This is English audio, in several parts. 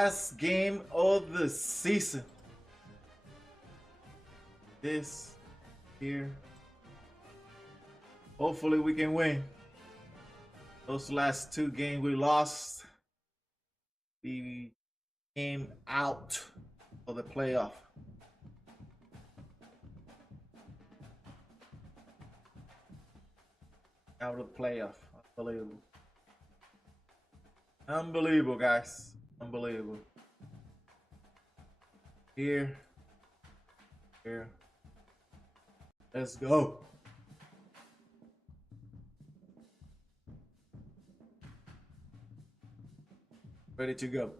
last game of the season. This here. Hopefully we can win. Those last 2 games we lost, we came out of the playoff. Out of the playoff. Unbelievable. Unbelievable, guys. Unbelievable. Here. Let's go. Ready to go.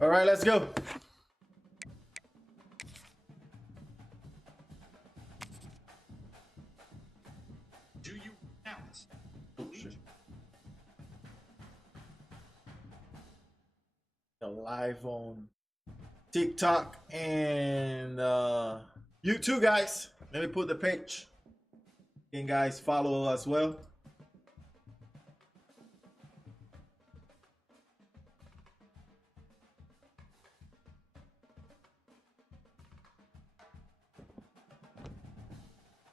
All right, let's go. Do you announce? Oh, shit. Live on TikTok and YouTube, guys. Let me put the page. You can guys follow as well.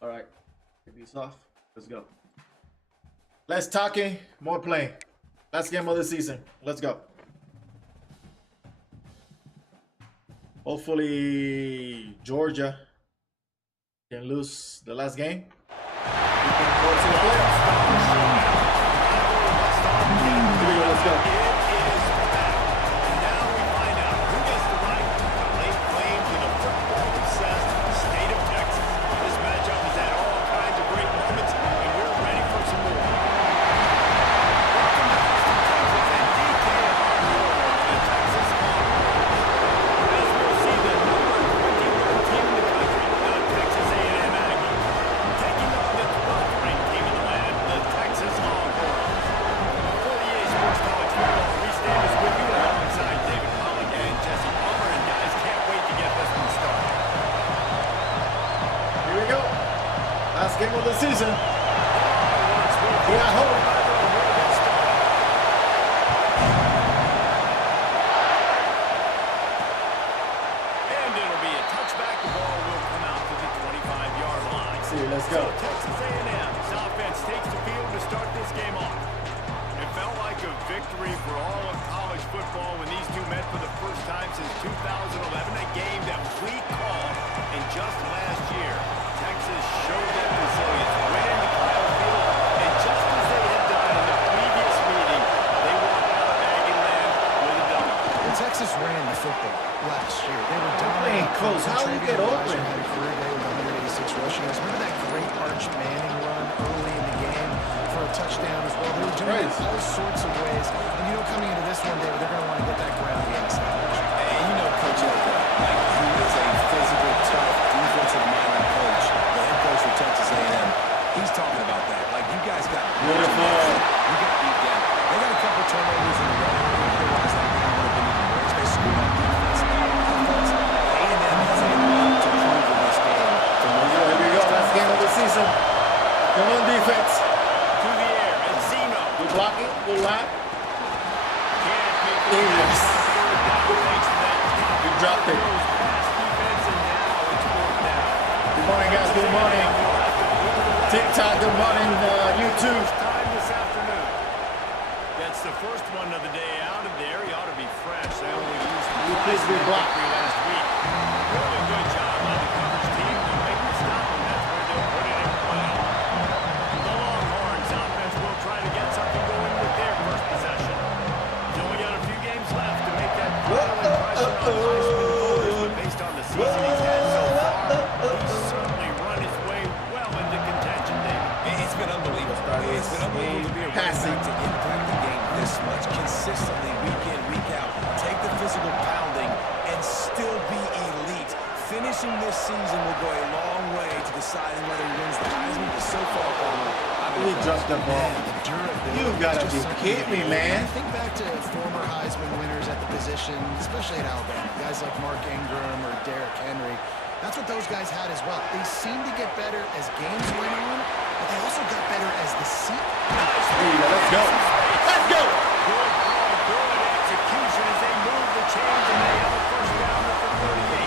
All right, take these off. Let's go. Less talking, more playing. Last game of the season. Let's go. Hopefully Georgia can lose the last game. We can go to the playoffs. Here we go, let's go. Last game of the season. Yeah, hope. And it'll be a touchback. The ball will come out to the 25-yard line. See you, let's go. So Texas A&M's offense takes the field to start this game off. It felt like a victory for all of college football when these two met for the first time since 2011, a game that we called in just last year. Texas showed them resilience, went into Kyle Field, and just as they had done in the previous meeting, they walked out of Aggie Land with a W. When Texas ran the football last year, they were dominating. Close. How do you get open? Had a career day with 186 rushing yards. Remember that great Arch Manning run early in the game for a touchdown as well? They were doing it all sorts of ways. And you know, coming into this one, David, they're going to want to get that ground game established. And you know, Coach Elko, like he is a physical, tough, defensive-minded coach. The head coach for Texas A&M, he's talking about that. Like, you guys got beautiful. You got beat down. They got a couple turnovers in the run. Otherwise, that game would have been even worse. They screwed up defense. Offense. A&M has a lot to prove in this game. Here we go. Last game of the season. Come on, defense. To the air, and Zeno. Good blocking. Good line. Can't make the Yes. thanks to that We dropped it. pass defense, and now it's fourth down. Good morning, guys. Good morning. TikTok. Good morning, YouTube. Time this afternoon. That's the first one of the day out of there. He ought to be fresh. They only used You please be blocked. last week. Really good job by the coverage team to make the stop, and that's where they'll put it in play. The Longhorns offense will try to get something going with their first possession. He's only got a few games left to make that final impression on Heisman voters, but based on the season he's had so far, he's certainly run his way well into contention, David. It's been unbelievable. It's been unbelievable to be a running back to impact the game this much consistently, week in, week out. Take the physical pounding and still be elite. Finishing this season will go a long way to deciding whether he wins the Heisman. But so far, We dropped the ball. You gotta be kidding me, man. Think back to former Heisman winners at the position, especially at Alabama. Guys like Mark Ingram or Derrick Henry. That's what those guys had as well. They seemed to get better as games went on, but they also got better as the season. Let's go. Let's go. Good call, good execution as they move the chains and they have a first down at the 38.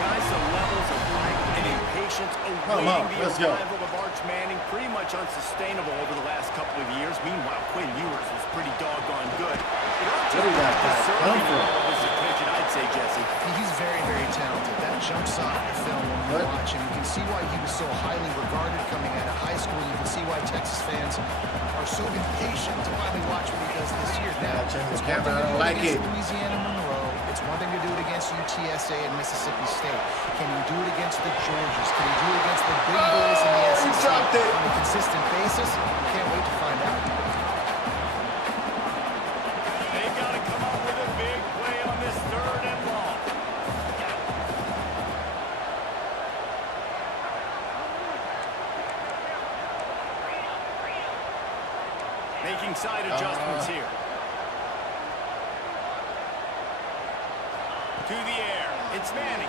Guys, the levels of hype and impatience awaiting the arrival of Arch Manning pretty much unsustainable over the last couple of years. Meanwhile, Quinn Ewers was pretty doggone good. Where did that guy come from? This attention, I'd say, Jesse. He's very, very talented. That jumps off the film when you watch him. You can see why he was so highly regarded coming out of high school. You can see why Texas fans are so impatient to finally watch what he does this year. Now, change the it's camera. I don't like it. Louisiana Monroe. It's one thing to do it against UTSA and Mississippi State. Can you do it against the Georgias? Can you do it against the big boys in the SEC on a consistent basis? Can't wait to find out. They've got to come up with a big play on this 3rd and long. Making side adjustments here. To the air. It's Manning.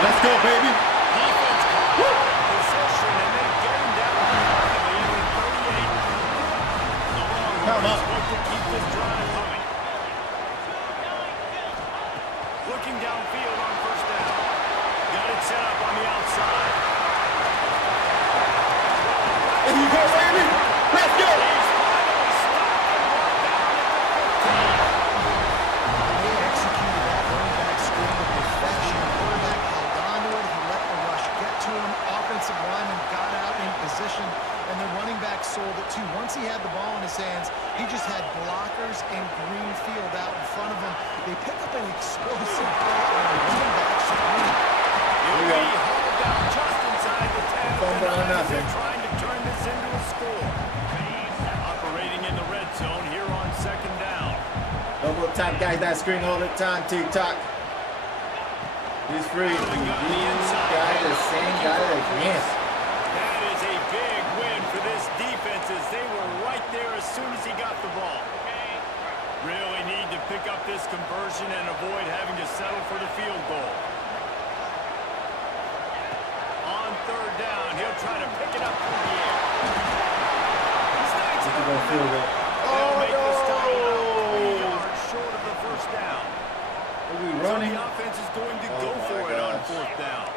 Let's go, baby. Defense position, and they get him down finally in the 38. Come on. Hope to keep this drive coming. Looking downfield on first down. Got it set up on the outside. There you go, baby. Let's go. They executed that running back screen with perfection. The quarterback held on to it. He let the rush get to him. Offensive lineman got out in position, and the running back sold it too. Once he had the ball in his hands, he just had blockers and green field out in front of him. They pick up an explosive play on a running back screen. He'll be hauled down just inside the 10. Nothing. They're trying to turn this into a score. Operating in the red zone here on 2nd down. Double tap guys that screen all the time. TikTok. He's free. Guy the same guy again. That is a big win for this defense as they were right there as soon as he got the ball. Really need to pick up this conversion and avoid having to settle for the field goal. On 3rd down, he'll try to pick it up from the air. Snags it up. They'll make this time about 3 yards short of the first down. Are we So running? the offense is going to go for it on 4th down.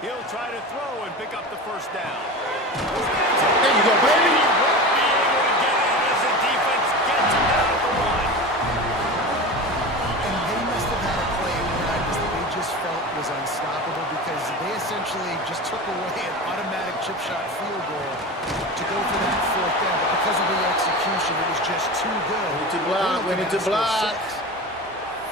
He'll try to throw and pick up the first down. There you go, baby. He won't be able to get in as the defense gets him down at the 1. And they must have had a play in practice that they just felt was unstoppable because they essentially just took away an automatic chip shot field goal to go for that 4th down. But because of the execution, it was just too good. We need to block. We need to block.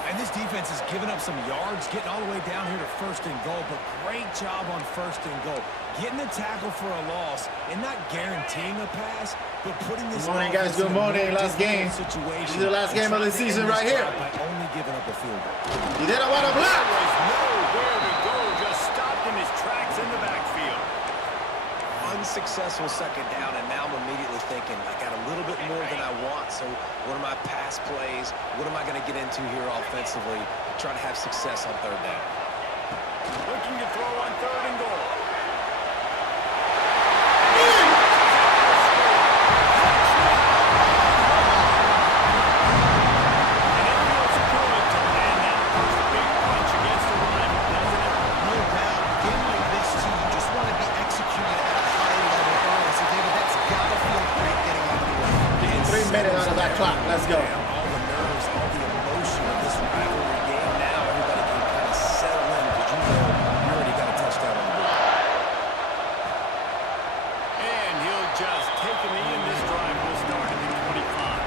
And this defense has given up some yards, getting all the way down here to 1st and goal, but great job on 1st and goal. Getting a tackle for a loss and not guaranteeing a pass, but putting this Good morning, guys. Good morning. Last game. This is the last game of the season right here. By only giving up a field goal. He didn't want to block. There was nowhere to go, just stopped in his tracks in the backfield. Unsuccessful 2nd down, and now I'm immediately thinking, I got a little bit more than I want, so what are my pass plays? What am I going to get into here offensively? Try to have success on 3rd down. Looking to throw on 3rd and goal. And it feels good to land that first big punch against the run, doesn't it? No doubt. A game like this, too, you just want to be executed at a high level early. So, David, that's got to feel great getting out of the way. 3 minutes out of that clock. Let's go. All the nerves, all the emotion of this rivalry game now, everybody can kind of settle in because you know you already got a touchdown on the board. And he'll just take a knee, and this drive will start at the 25.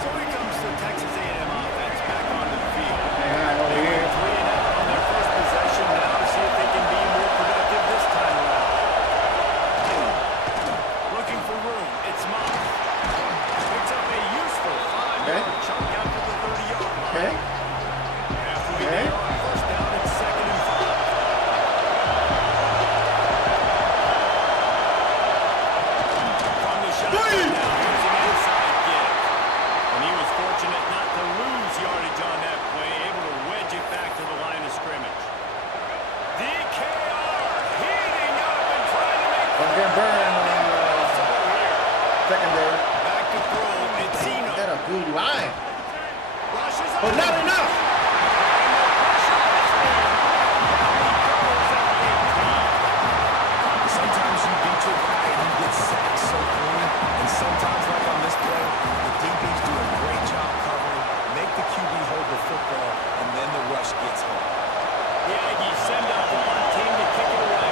So here comes the Texas A&M offense back onto the field. Hang on over here. 3 and out on their first possession now to see if they can be more productive this time around. Looking for room. It's Moss. Picks up a useful 5-yard chunk out to the 30-yard line. Okay. Halfway there on first down, it's 2nd and 5. Secondary. Back to throw. Encino. Got a good line. Rushes But not enough. Sometimes you beat your guy and he gets sacked so clean. And sometimes, like on this play, the DBs do a great job covering, make the QB hold the football, and then the rush gets home. The Aggies send out one team to kick it away.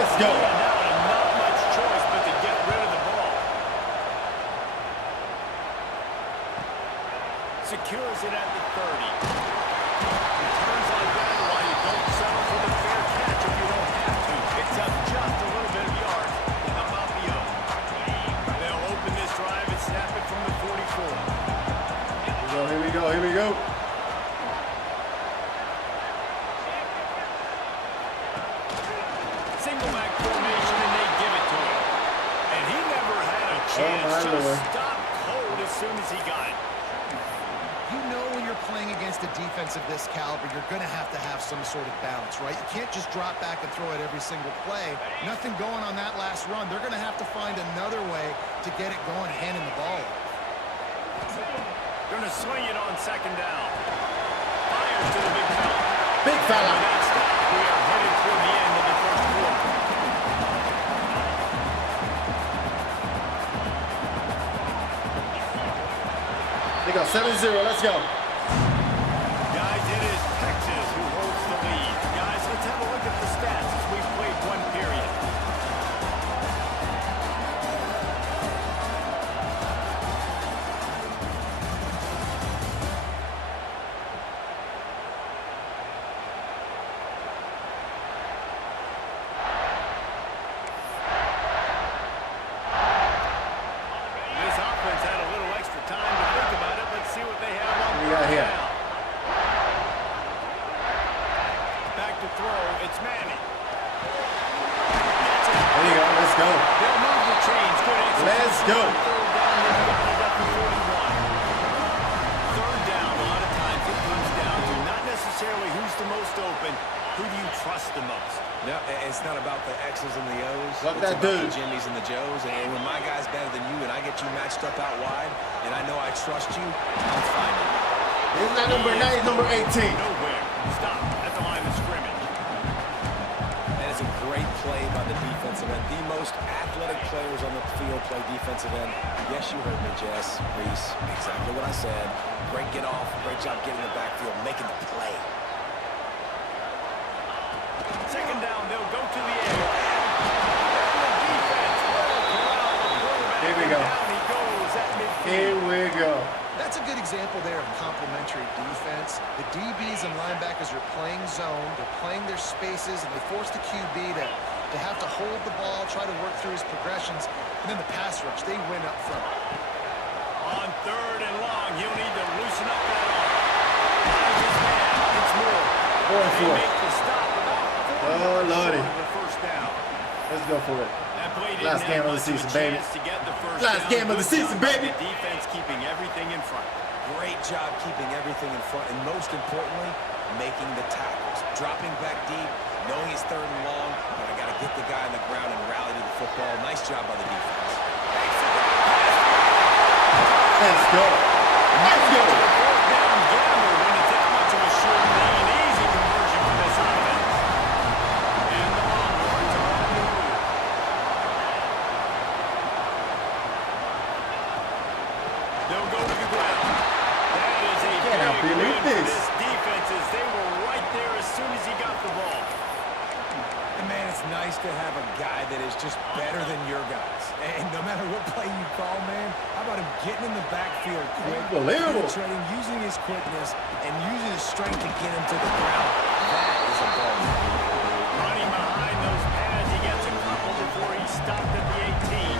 Let's go. And now not much choice but to get rid of the ball. Secures it at the 30. Returns like that while you don't settle for the fair catch if you don't have to. Picks up just a little bit of yards. How about the O? They'll open this drive and snap it from the 44. Here we go. Here we go. Single back formation, and they give it to him. And he never had a chance to stop cold as soon as he got it. You know when you're playing against a defense of this caliber, you're going to have some sort of balance, right? You can't just drop back and throw it every single play. Nothing going on that last run. They're going to have to find another way to get it going, handing the ball off. Going to swing it on second down. Fires to the big fella. Big fella. With that stop, we are headed toward the end of the first quarter. They go 7-0. Let's go. Guys, it is Texas who holds the lead. Guys, let's have a look at the stats as we've played one period. This offense had a little extra time to think about it. Let's see what they have on We got here. now. Back to throw. It's Manning. Gets it. There you go. Let's go. They'll move the chains. Good execution. Let's go. Third down. They've got it up to 41. Third down, a lot of times it comes down to not necessarily who's the most open, who do you trust the most? No, it's not about the X's and the O's. Look it's that about dude. the Jimmys and the Joes. And when my guy's better than you and I get you matched up out wide, and I know I trust you, I'm finding you. It's not number 9, it's number 18. Nowhere. Stop at the line of scrimmage. That is a great play by the defensive end. The most athletic players on the field play defensive end. Yes, you heard me, Jess, Reese. Exactly what I said. Great get off. Great job getting in the backfield, making the play. Second down, they'll go to the air. And the defense will corral the quarterback. Here we go. And down he goes at midfield. Here we go. That's a good example there of complementary defense. The DBs and linebackers are playing zone, they're playing their spaces, and they force the QB to have to hold the ball, try to work through his progressions, and then the pass rush, they win up front. On third and long, he'll need to loosen up that arm. Finds his man. It's more. 4 and They 4. make the stop about 4 Oh, Lordy. short of the first down. Let's go for it. That play didn't Last have game of the much season, a baby. chance to get the first Last down. game of the Good season, job by baby. the defense keeping everything in front. Great job keeping everything in front, and most importantly, making the tackles. Dropping back deep, knowing it's third and long, but I got to get the guy on the ground and rally to the football. Nice job by the defense. Let's go. Let's go. Fourth down gamble when it's that much of a short lead. Easy conversion from this offense. And the Longhorns are on the move. They'll go to the ground. That is a Cannot big believe win for this. this defense as they were right there as soon as he got the ball. And man, it's nice to have a guy that is just better than your guys. And no matter what play you call, man, how about him getting in the backfield quick, Unbelievable. penetrating, using his quickness, and using his strength to get him to the ground. That is a ball. Running behind those pads, he gets a couple before he stopped at the 18.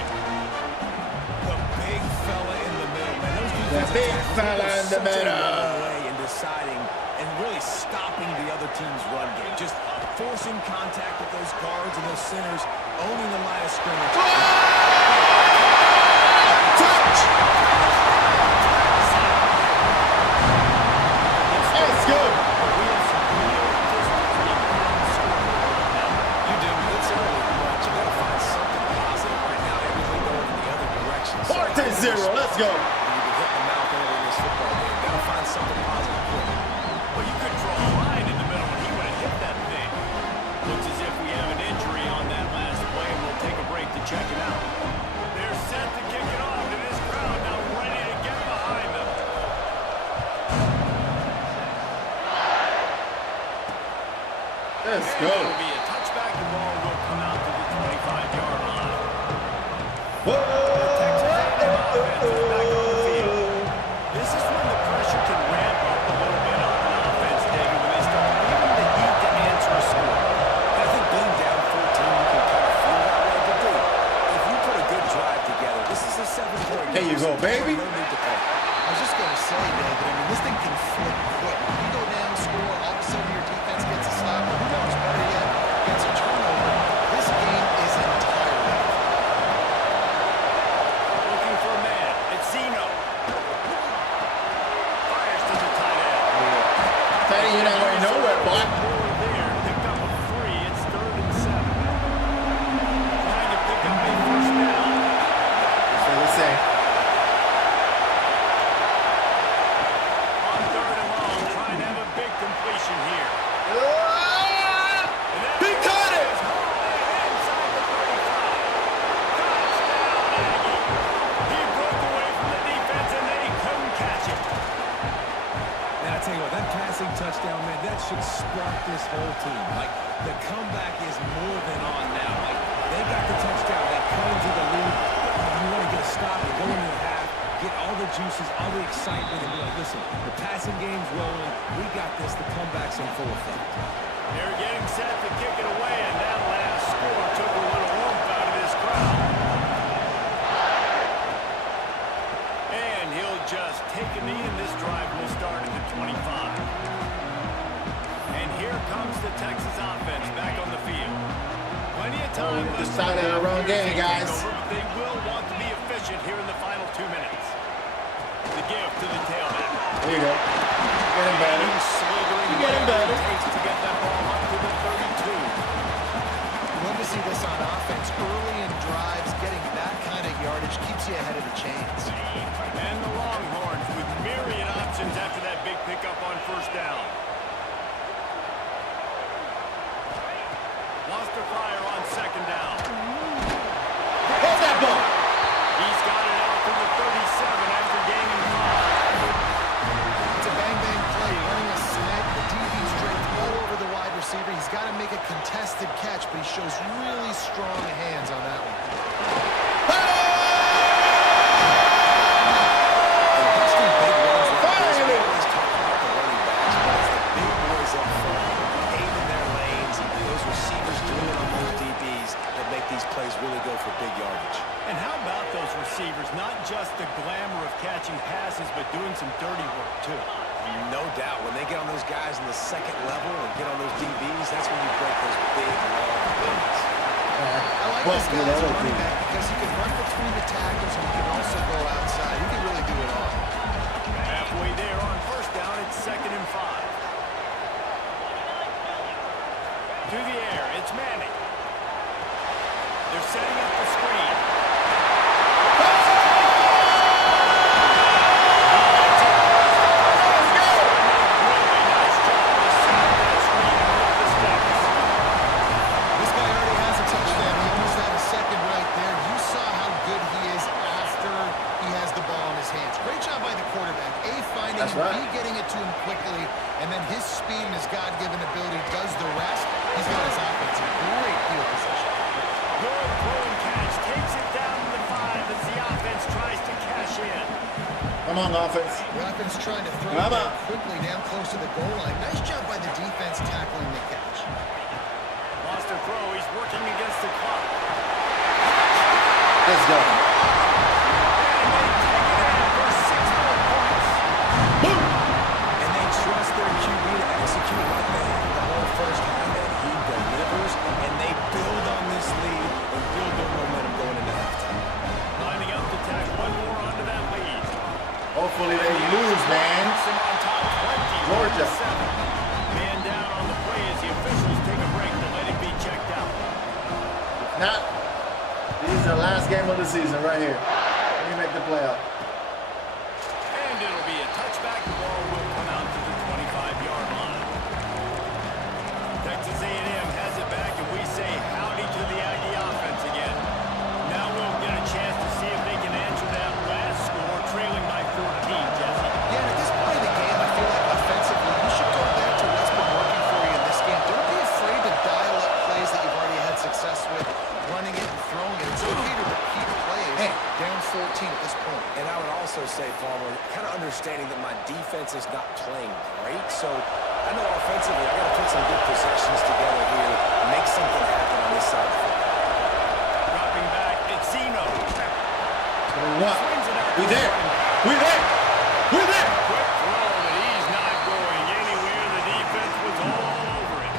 The big fella in the middle, man. Those The defensive big tackles fella go in the such a middle. long way in deciding and really stopping the other team's run game. Just forcing contact with those guards and those centers, owning the line of scrimmage. Touch. Let's go. You do. It's early, but you got to find something positive right now. Everything going in the other direction. 14-0. Let's go. You can hit the mouth early in this football game. Got to find something positive quick. Well, you could draw a line in the middle and he would have hit that thing. Looks as if we have an injury on that last play, and we'll take a break to check it out. They're set to kick it off, and this crowd now ready to get behind them. Let's And go. it'll be a touchback. The ball will come out to the 25-yard line. Whoa. The Texas A&M offense is back on the field. This is when the pressure can ramp up a little bit on an offense, David, when they start feeling the heat to answer a score. And I think being down 14, you can kind of feel that way. But dude, if you put a good drive together, this is a 7-point. There you go, baby. I was just going to say, David, I mean, this thing can flip quick. You go down, score, all of a sudden your defense gets a stop. Who knows, better yet, gets a turnover. This game is entirely Looking for a man. It's Zeno. Fires to the tight end. Teddy, you're not going nowhere, boy. More there. Picked up a 3. It's 3rd and 7. Trying to pick up a first down. So let's say. On 3rd and long, trying to have a big completion here. And that He caught it. is inside the 35. Touchdown, Aggie. He broke away from the defense, and they couldn't catch it. And I tell you what, that passing touchdown, man, that should spark this whole team. Like, the comeback is more than on now. Like, they got the touchdown. They come into the lead. You want to get a stop and go into the half, get all the juices, all the excitement, and be like, listen, the passing game's rolling. We got this. The comeback's in full effect. They're getting set to kick it away, and that last score took a little oomph out of this crowd. And he'll just take a knee, and this drive will start at the 25. And here comes the Texas offense back on the field. Plenty of time. we decided the wrong game, guys. They will want to be efficient here in the final 2 minutes. The give to the tailback. There you go. Getting better. He's slithering. You're getting better. It takes to get that ball up to the 32. love to see this on offense. Early in drives, getting that kind of yardage keeps you ahead of the chains. And the Longhorns with myriad options after that big pickup on first down. Lost to fire on second down. Hold that ball. He's got it out to the 37 after gaining 5. It's a bang-bang play, running a slant. The DB's draped all over the wide receiver. He's got to make a contested catch, but he shows really strong hands on that one. And how about those receivers? Not just the glamour of catching passes, but doing some dirty work, too. No doubt. When they get on those guys in the second level and get on those DBs, that's when you break those big, long plays. I like this guy as a running back because he can run between the tackles and he can also go outside. He can really do it all. Halfway there on first down, it's 2nd and 5. To the air, it's Manning. They're setting up the screen. This guy already has a touchdown. He almost had a second right there. You saw how good he is after he has the ball in his hands. Great job by the quarterback. A, finding him, B, getting it to him quickly, and then his speed and his God-given ability does the rest. He's got his offense in great field position. Good throw and catch. Takes it down to the 5 as the offense tries to cash in. Come on, offense. The offense trying to throw it down quickly down close to the goal line. Nice job by the defense tackling the catch. Lost a throw. He's working against the clock. Let's go. And they take it in for 6 more points. Boom. And they trust their QB to execute like they have the whole first half, and he delivers, and they build on this lead and build their momentum going into halftime. Lining up to tack one more onto that lead. Hopefully they lose, man. Some on top, 20. Georgia. 7. Man down on the play as the officials take a break to let him be checked out. Not. This is the last game of the season right here. You And I would also say, Palmer, kind of understanding that my defense is not playing great. So I know offensively I got to put some good possessions together here, make something happen on this side of the field. Dropping back, it's Zeno. What? We there. We there. We there. Quick throw, but he's not going anywhere. The defense was all over it.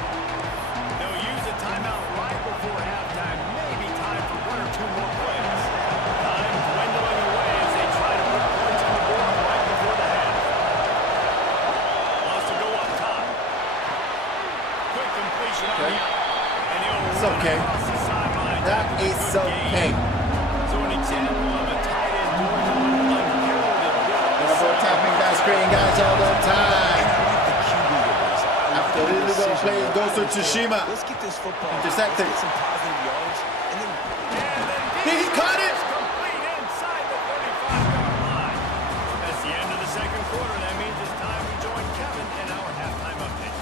They'll use a timeout right before halftime. Maybe time for one or two more plays. Time dwindling away as they try to put points on the board right before the half. Wants to go up top. Quick completion on the out. And he'll It's run okay. across the sideline. That is okay. So an example of a tight end doing an unheralded bit. Double tapping that screen, guys, all the time. After this little play goes to Tsushima. Let's get this football. Intercepted. Let's get some positive yards. And then He caught it. Complete inside the 35-yard line. That's the end of the second quarter. That means it's time we join Kevin in our halftime update.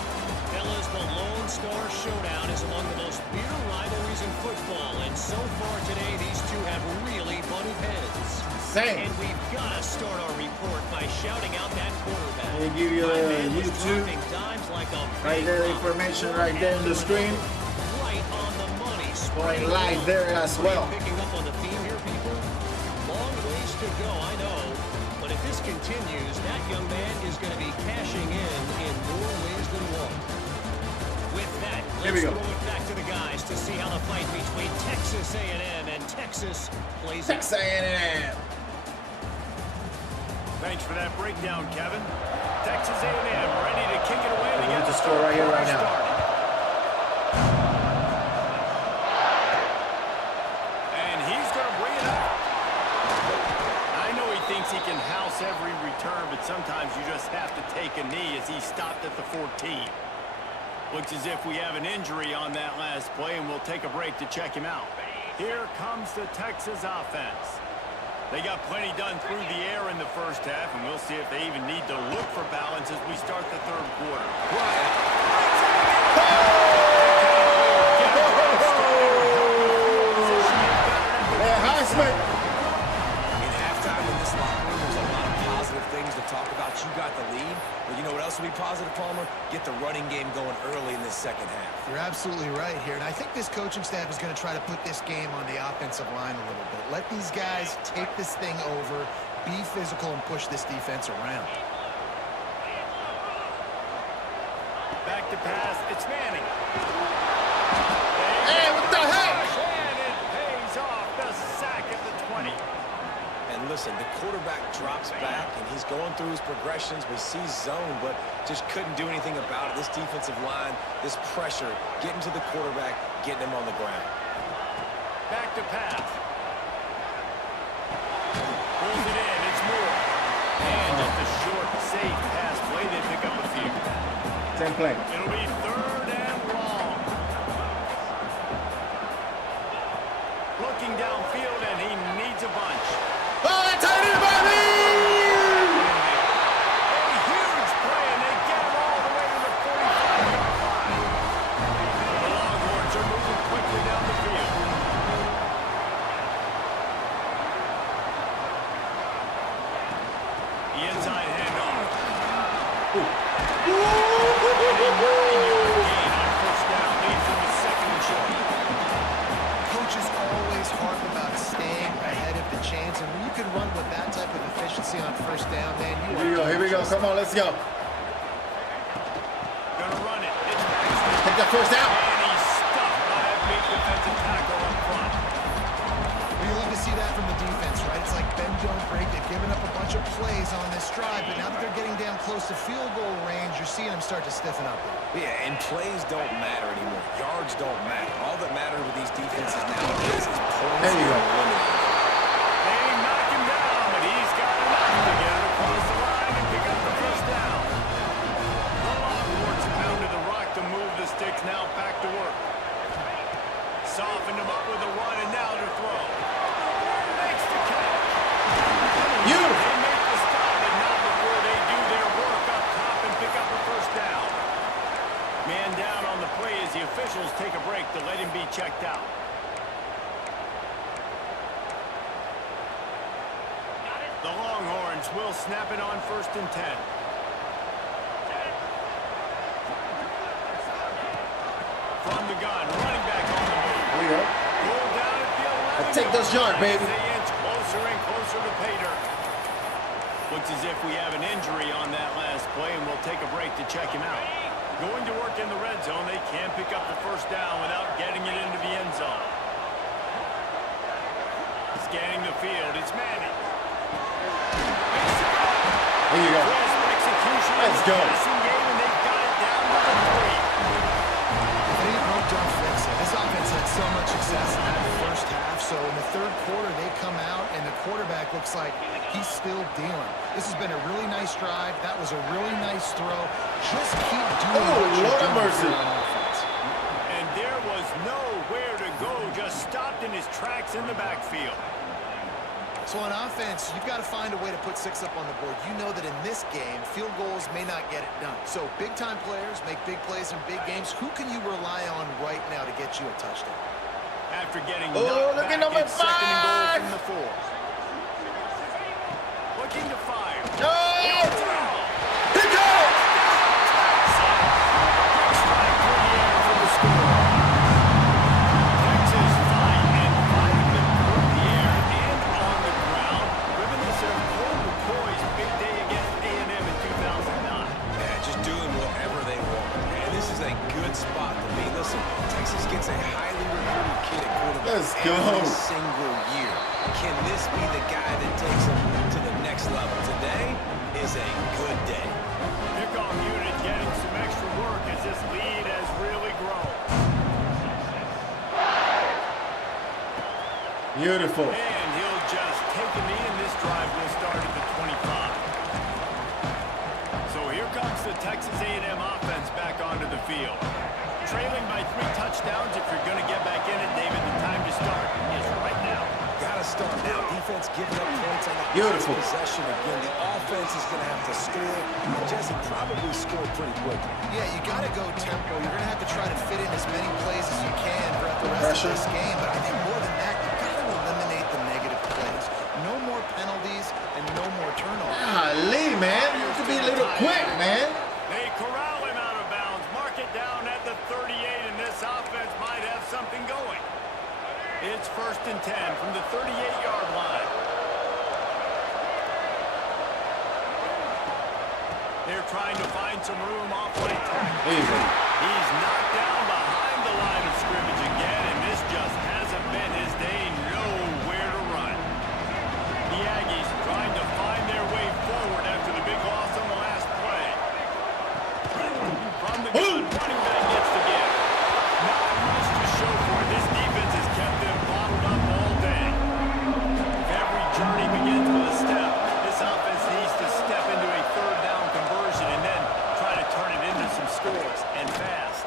Fellas, the Lone Star Showdown is among the most bitter rivalries in football, and so far today, these two have really butted heads. Same. And we've got to start our report by shouting out that quarterback. They give you My a man was YouTube. dropping dimes like a Right big there, rock. information right there in the screen. Right on the money. Going live there as well. Picking up on the theme here, people. Long ways to go, I know. But if this continues, that young man is going to be cashing in more ways than one. With that, Here let's we go. throw it back to the guys to see how the fight between Texas A&M and Texas plays out. Texas A&M. Thanks for that breakdown, Kevin. Texas A&M ready to kick it away to We get need to the score right here, right quarter now. started. And he's going to bring it up. I know he thinks he can house every return, but sometimes you just have to take a knee as he stopped at the 14. Looks as if we have an injury on that last play, and we'll take a break to check him out. Here comes the Texas offense. They got plenty done through the air in the first half, and we'll see if they even need to look for balance as we start the third quarter. Hey, Heisman. in halftime in this locker room, there's a lot of positive things to talk about. You got the lead, but you know what else will be positive, Palmer? Get the running game going early in this second half. You're absolutely right here, and I think this coaching staff is going to try to put this game on the offensive line a little bit. Let these guys take this thing over, be physical, and push this defense around. Back to pass. It's Manning. Hey, what the heck? And it pays off. The sack at the 20. And listen, the quarterback drops back, and he's going through his progressions. We see zone, but just couldn't do anything about it. This defensive line, this pressure, getting to the quarterback, getting him on the ground. Back to pass. Pulls it in. It's Moore. And just a short, safe pass play. They pick up a few. Same play. It'll be third and long. Looking downfield, and he needs a bunch. Oh, that's how it is, baby! A huge play, and they get him all the way to the 45-yard line. The Longhorns are moving quickly down the field. The inside handoff. Coaches always harp about staying ahead of the chains, and when you can run with that type of efficiency on first down, man, you Here we go, here we go. Come on, let's go. Gonna run it. It's Baxter. Take that first down. And he's stuffed by a big defensive tackle up front. You love to see that from the defense, right? It's like bend, don't break. They've given up a bunch of plays on this drive, but now that they're getting down close to field goal range, you're seeing them start to stiffen up. Yeah, and plays don't matter anymore. Yards don't matter. All that matters with these defenses nowadays is points. There you go. and eliminating. They knock him down, but he's got enough to get it across the line and pick up the first down. The Longhorns pounded the rock to move the sticks. Now back to work. Softened him up with a run, and now to throw. Makes the catch. Beautiful. They make the stop, but not before they do their work up top and pick up a first down. Man down on the play as the officials take a break to let him be checked out. The Longhorns will snap it on 1st and 10. From the gun, running back on the move. There you go. Pull down at the 11. I'll take those yards, baby. As they inch closer and closer to pay dirt. Looks as if we have an injury on that last play, and we'll take a break to check him out. Going to work in the red zone, they can pick up the first down without getting it into the end zone. Scanning the field, it's Manning. There you go. Crisp execution. Let's go. Passing game, and they've got it down to the 3. If it ain't broke, don't fix it. This offense had so much success in that first half, so in the third quarter, they come out, and the quarterback looks like he's still dealing. This has been a really nice drive. That was a really nice throw. Just keep doing what you're Lord have doing mercy. on offense. And there was nowhere to go, just stopped in his tracks in the backfield. So on offense, you've got to find a way to put 6 up on the board. You know that in this game, field goals may not get it done. So big-time players make big plays in big games. Who can you rely on right now to get you a touchdown? After getting Oh, knocked look at back, number it's 2nd and goal 5. from the 4. Looking to fire. No! He'll throw. He goes! Strike through the air for the score. Texas fighting them through the air and on the ground. Giving us a Colt McCoy's big day against A&M in 2009. Yeah, just doing whatever they want. And this is a good spot to be. Listen, Texas gets a highly recruited kid at quarterback Let's go. every single year. Can this be the guy that takes them to the next level? Today is a good day. Kickoff unit getting some extra work as this lead has really grown. Beautiful. And he'll just take a knee, and this drive will start at the 25. So here comes the Texas A&M offense back onto the field. Trailing by 3 touchdowns. If you're going to get back in it, David, the time to start is right now. Gotta start now. Defense giving up points on the Beautiful. last possession again. The offense is gonna have to score. And Jesse probably scored pretty quickly. Yeah, you got to go tempo. You're going to have to try to fit in as many plays as you can throughout the rest of this game. But I think more than that, you got to eliminate the negative plays. No more penalties and no more turnovers. Golly, man. You could be a little quick, man. They corral him out of bounds. Mark it down at the 38, and this offense might have something going. It's 1st and 10 from the 38-yard line. They're trying to find some room off late tackle. There you go. He's knocked down behind the line of scrimmage again, and this just hasn't been his day. Nowhere to run. The Aggies trying to find their way forward after the big loss on the last play. From the gun, running back gets the give. Not much to show for it. This defense has kept them bottled up all day. Every journey begins with a step. This offense needs to step into a 3rd down conversion and then try to turn it into some scores, and fast.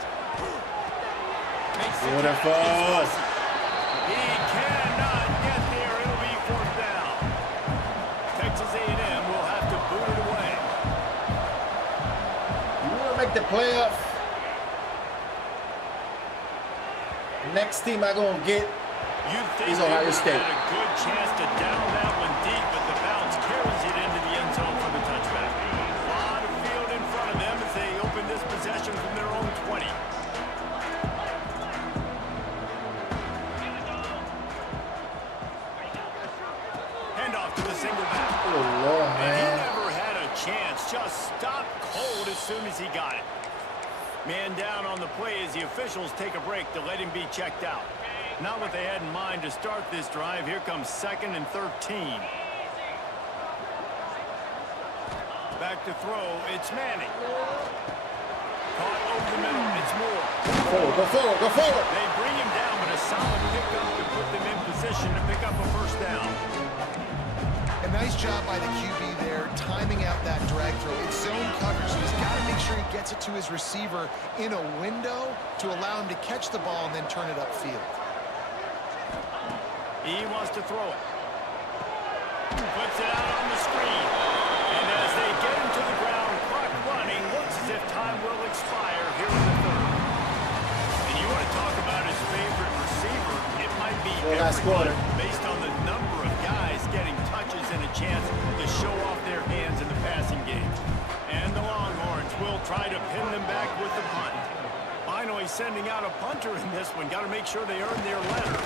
Makes the Beautiful. catch. He cannot get there. It'll be 4th down. Texas A&M will have to boot it away. You want to make the playoff? Next team I gonna get You'd think is they Ohio would State. have had a good chance to down that one deep, but the bounce carries it into the end zone for the touchback. A lot of field in front of them as they open this possession from their own 20. Handoff to the single back. Oh Lord, And he man. never had a chance. Just stopped cold as soon as he got it. Man down on the play as the officials take a break to let him be checked out. Not what they had in mind to start this drive. Here comes 2nd and 13. Back to throw. It's Manning. Caught over the middle. It's Moore. Forward, go forward, go forward. They bring him down, but a solid pickup to put them in position to pick up a 1st down. A nice job by the QB there, timing out that drag throw. It's zone coverage, so he's got to make sure he gets it to his receiver in a window to allow him to catch the ball and then turn it upfield. He wants to throw it. Puts it out on the screen. And as they get him to the ground, clock running, looks as if time will expire here in the 3rd. And you want to talk about his favorite receiver, it might be Well, last everybody quarter. based on the number of guys getting touches and a chance to sending out a punter in this one. Got to make sure they earn their letter.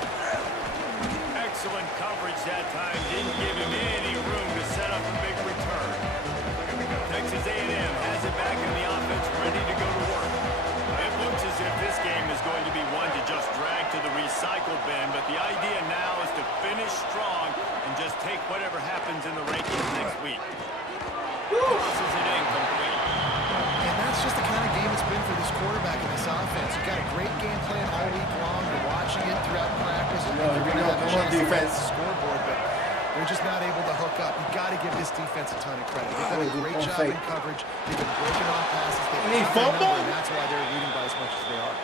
Excellent coverage that time. Didn't give him any room to set up a big return. Texas A&M has it back in the offense, ready to go to work. It looks as if this game is going to be one to just drag to the recycle bin, but the idea now is to finish strong and just take whatever happens in the rankings next week. Tosses it incomplete. And that's just the kind of game it's been for this quarterback in this offense. You've got a great game plan all week long. You're watching it throughout practice. Here we go. Come on, defense. Scoreboard, but they're just not able to hook up. You've got to give this defense a ton of credit. They've done a great job in coverage. They've been breaking on passes. Any fumble? And that's why they're leading by as much as they are.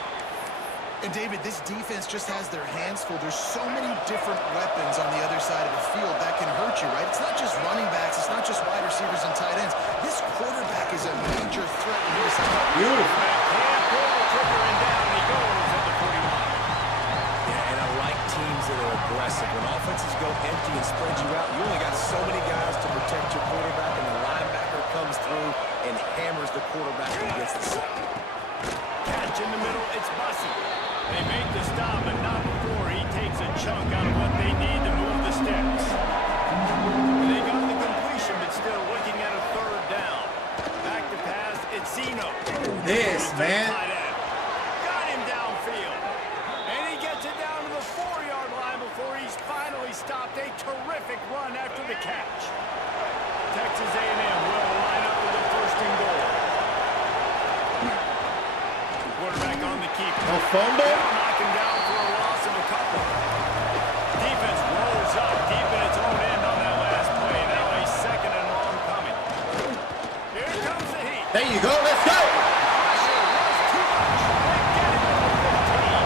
And David, this defense just has their hands full. There's so many different weapons on the other side of the field that can hurt you, right? It's not just running backs. It's not just wide receivers and tight ends. This quarterback is a major threat. Beautiful. Can't pull the trigger and down he goes at the 41. Yeah, and I like teams that are aggressive. When offenses go empty and spread you out, you only got so many guys to protect your quarterback, and the linebacker comes through and hammers the quarterback and gets the sack. Catch in the middle, it's Bussey. They make the stop, but not before he takes a chunk out of what they need to move the sticks. They got the completion, but still looking at a third down. Back to pass, it's Zeno. This, man. Got him downfield. And he gets it down to the 4-yard line before he's finally stopped. A terrific run after the catch. Texas A&M will line up with the first and goal. Quarterback on the keep. A fumble? Knock him down for a loss of a couple. Defense rolls up deep in its own end on that last play. Now a second and long coming. Here comes the heat. There you go. Let's go. Pressure was too much. They get him at the 15.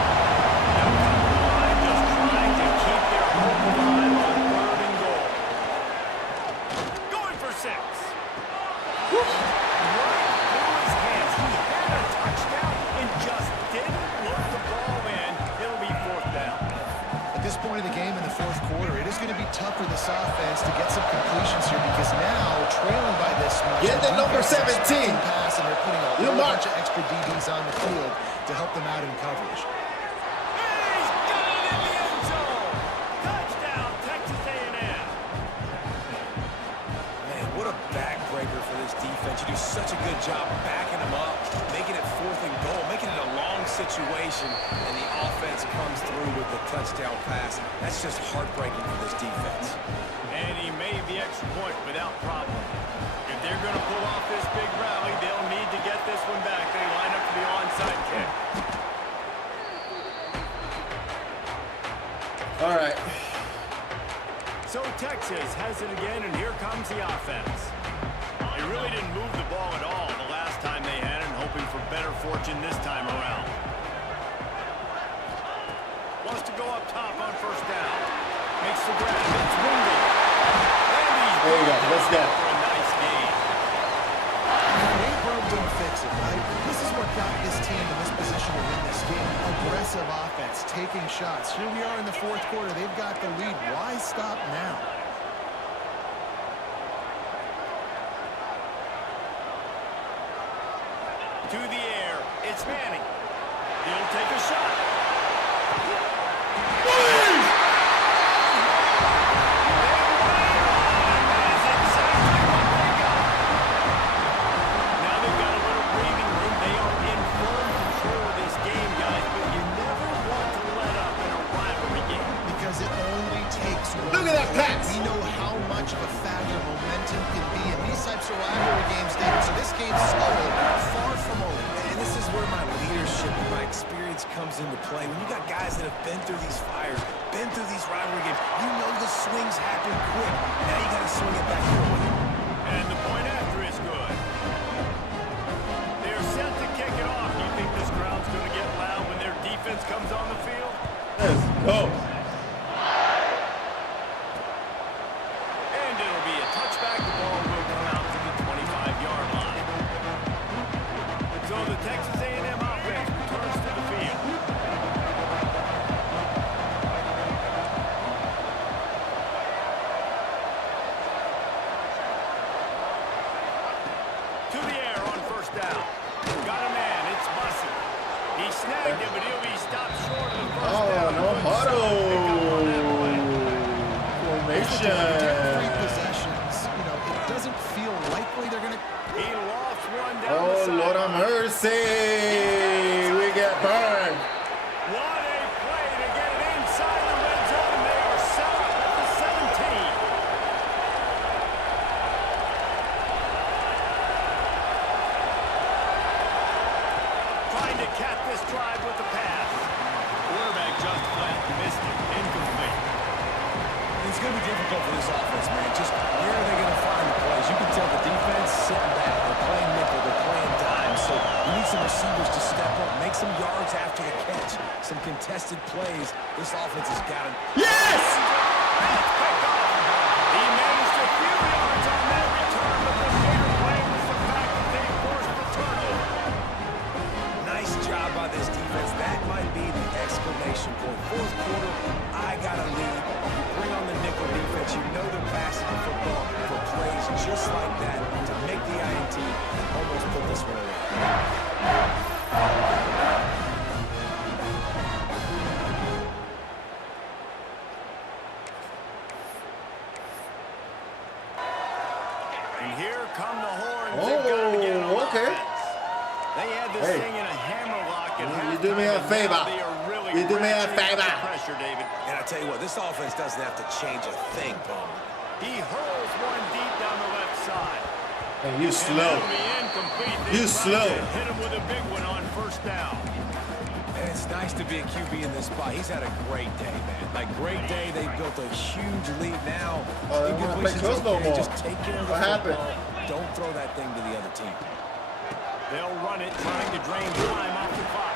Now come the line just trying to keep their home alive on third and goal. Going for 6. Right through his hands. He had a touchdown and just didn't look the ball in. It'll be 4th down. At this point of the game in the fourth quarter, it is going to be tough for this offense to get some completions here because now, trailing by this much, Get the number 17. Pass, and they're putting a whole bunch of extra DBs on the field to help them out in coverage. He's got it in the end zone. Touchdown, Texas A&M. Man, what a backbreaker for this defense. You do such a good job backing them up, making it 4th and goal, making it a long situation, and the offense comes through with the touchdown pass. That's just heartbreaking for this defense. And he made the extra point without problem. If they're going to pull off this big rally, they'll need to get this one back. They line up for the onside kick. All right. So Texas has it again, and here comes the offense. They really didn't move the ball at all the last time they had it, and hoping for better fortune this time around. Wants to go up top on first down. Makes the grab. It's Wingo. There you go. Let's go. For a nice gain. Ain't broke, don't fix it, right? This is what got this team in this position to win this game. Aggressive offense, taking shots. Here we are in the fourth quarter. They've got the lead. Why stop now? To the air. It's Manning. He'll take a shot. Look at that pass. We know how much of a factor momentum can be in these types of rivalry games, David. So this game's still far from over. And this is where my leadership and my experience comes into play. When you got guys that have been through these fires, been through these rivalry games, you know the swings happen quick. Now you got to swing it back your way. And the point after is good. They're set to kick it off. Do you think this crowd's going to get loud when their defense comes on the field? Let's go. And it'll be a touchback. The ball will come out to the 25-yard line. So the Texas A&M offense returns to the field. To the air on first down. Got a man. It's Bussey. He snagged it, but he'll be stopped short of the first Oh, down. no huddle. Three Formation. possessions. You know, it doesn't feel likely they're going to. He lost one down Oh, the sideline. Lord of mercy. We get burned. What a play to get it inside the red zone. They are set up at the 17. Trying to cap this drive with the pass. Quarterback just flat missed it. Incomplete. It's going to be difficult for this offense, man. Just where are they going to find the plays? You can tell the defense sitting back. They're playing nickel. They're playing dime. So you need some receivers to step up, make some yards after the catch, some contested plays. This offense has got to. Yes! He managed a few yards on that return, but the bigger play was the fact that they forced the turnover. Nice job by this defense. That might be the exclamation point. Fourth quarter, I got to lead. You bring on the nickel defense. You know they're passing the football for plays just like that to make the INT almost put this one away. And here come the horns. They've got to get it on okay. offense. They had this Hey. thing in a hammerlock at You do me a halftime, and favor. now they are really You do me a ratcheting up the favor. pressure, David. And I tell you what, this offense doesn't have to change a thing, Paul. He hurls one deep down the left side. And you And slow. that'll be incomplete. They You tried slow. to hit him with a big one on first down. And it's nice to be a QB in this spot. He's had a great day, man. Like, great day. They built a huge lead now. Oh, they wanna play Incompletion's close no okay. more. Just take care of the What happened? football. Don't throw that thing to the other team. They'll run it, trying to drain time off the clock.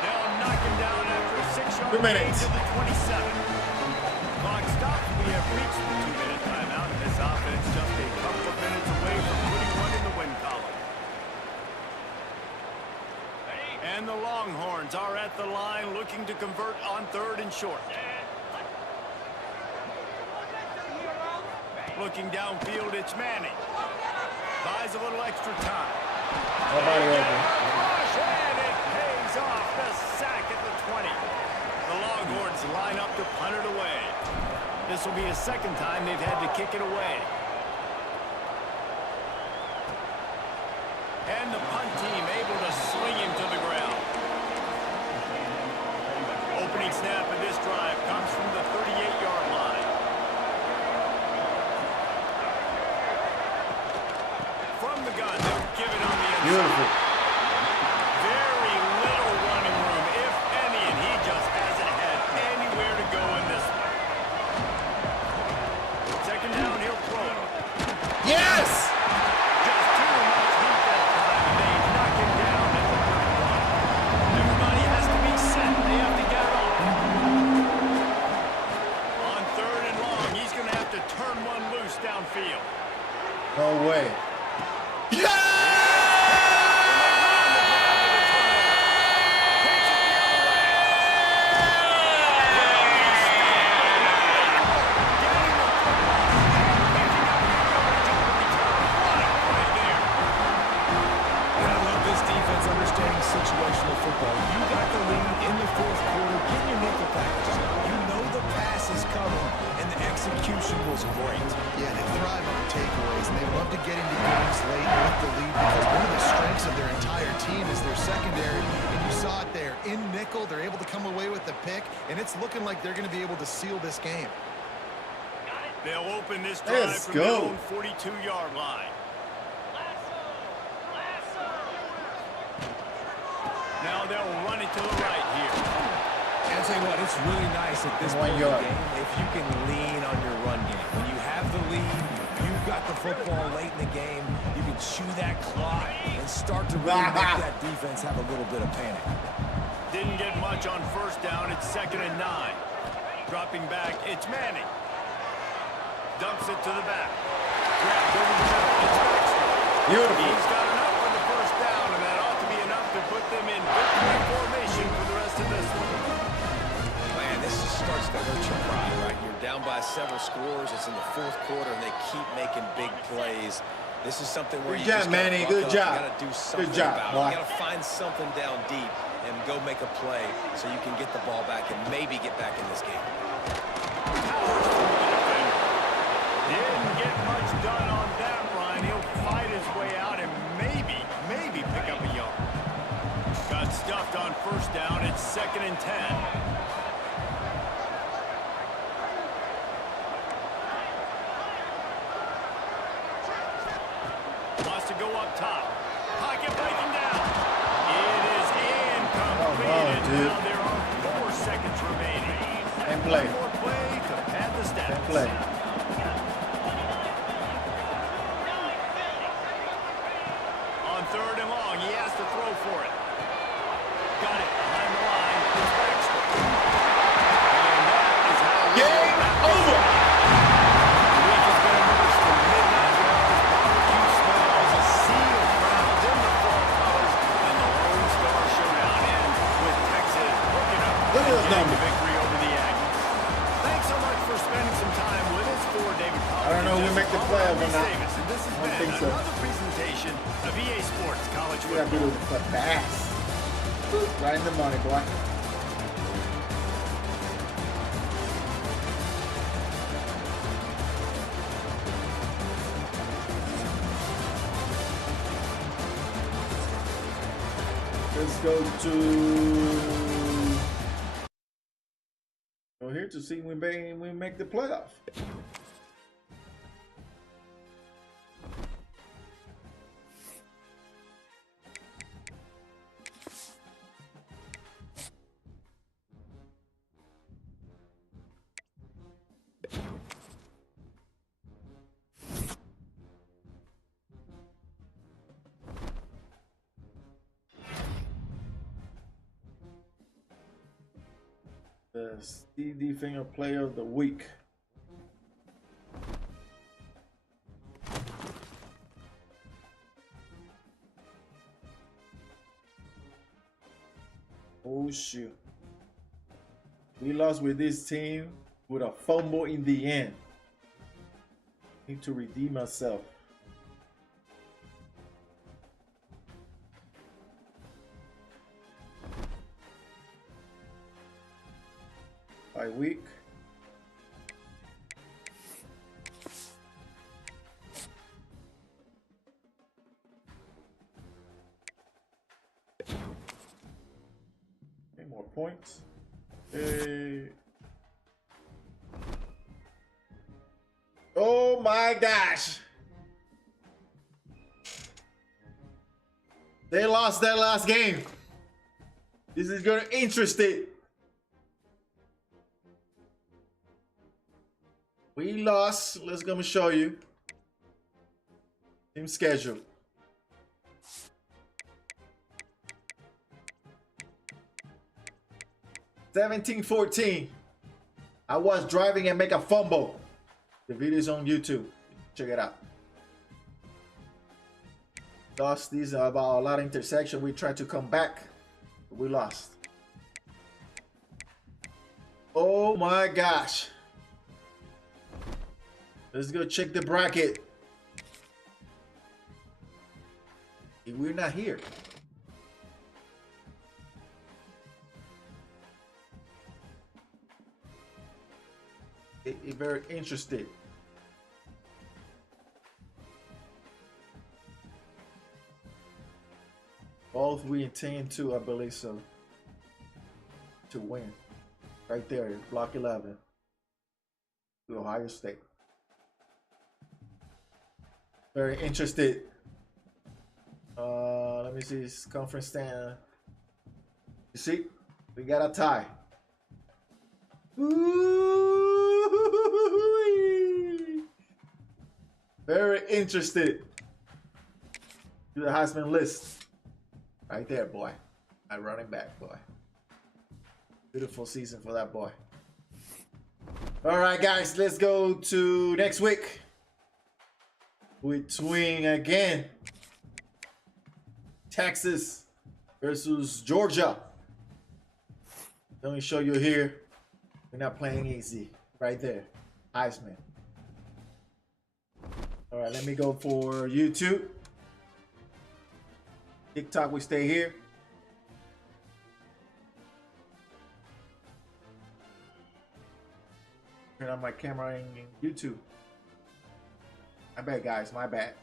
They'll knock him down after a 6-yard 2 gain minutes. to the 27. Clock stops. We have reached the 2-minute timeout, and this offense just a couple of minutes away from putting one in the win column. And the Longhorns are at the line looking to convert on 3rd and short. Looking downfield, it's Manning. Buys a little extra time. Nobody open. And it pays off. The sack at the 20. The Longhorns line up to punt it away. This will be the second time they've had to kick it away. And the punt team able to sling him to the ground. Opening snap of this drive comes from the 38-yard line. From the gun, they'll give it on the inside. Beautiful. Very little running room, if any, and he just hasn't had anywhere to go in this one. Second down, he'll throw it. Yes! Just too much heat that time, and they knock him down at the 31. Everybody has to be set. They have to get it off. On 3rd and long, he's going to have to turn one loose downfield. No way. Yeah! And I love this defense understanding situational football. You got the lead in the fourth quarter. Get your nickel packages. You know the pass is coming, and the execution was great. Yeah, they thrive on takeaways, and they love to get into games late with the lead because one of the strengths of their entire team is their secondary, and you saw it there. In nickel, they're able to come away with the pick, and it's looking like they're going to be able to seal this game. They'll open this drive Let's from go. their own 42-yard line. Now they'll run it to the right here. And I'll tell you what, it's really nice at this 1 point in the yard. game if you can lean on your run game. When you have the lead, you've got the football late in the game, you can chew that clock and start to really make that defense have a little bit of panic. Didn't get much on first down. It's 2nd and 9. Dropping back, it's Manning. Dumps it to the back. Grabbed over the middle. It's Baxter. Beautiful. He's got enough for the first down, and that ought to be enough to put them in victory formation for the rest of this one. Man, this just starts to hurt your pride, right? You're down by several scores. It's in the fourth quarter, and they keep making big plays. This is something where Good you job, just gotta Manny. buck Good up. job. You gotta do something Good job, about boy. it. You gotta find something down deep and go make a play so you can get the ball back and maybe get back in this game. Didn't get much done on that run. He'll fight his way out and maybe pick up a yard. Got stuffed on first down. It's 2nd and 10. Wants to go up top. Pocket breaking down. It is incomplete. dude. Now there are 4 seconds remaining. And play. One more play to pad the stats. And play. On 3rd and long, he has to throw for it. Got it behind the line. It's Baxter. And that is how Game over. the week has been immersed in midnight hours, barbecue smells, a sea of crowds in the fall colors, and the Lone Star Showdown ends with Texas hooking up Look at those and getting numbers. the victory over the Aggies. Thanks so much for spending some time with us. For David Pollack, I don't know if we make the playoffs or not. Davis, and this has I don't been think so. another presentation of EA Sports College We gotta Football. do the pass. Right in the money, boy. Let's go here to see when we make the playoff. The CD Finger Player of the Week. Oh shoot. We lost with this team with a fumble in the end. Need to redeem myself. By week. Okay, more points. Hey. Oh my gosh. They lost that last game. This is gonna interest it. We lost. Let's go and show you. Team schedule. (17-14). I was driving and make a fumble. The video's on YouTube. Check it out. Lost these about a lot of intersection. We tried to come back, but we lost. Oh my gosh. Let's go check the bracket. We're not here. Very interested. Both we intend to, I believe so, to win. Right there, block 11 to Ohio State. Very interested. Let me see his conference stand. You see, we got a tie. Ooh-wee. Very interested. To the Heisman list. Right there, boy. My running back, boy. Beautiful season for that boy. All right, guys, let's go to next week. Between again Texas versus Georgia. Let me show you here. We're not playing easy. Right there. Heisman. All right, let me go for YouTube. TikTok, we stay here. Turn on my camera in YouTube. My bad, guys. My bad.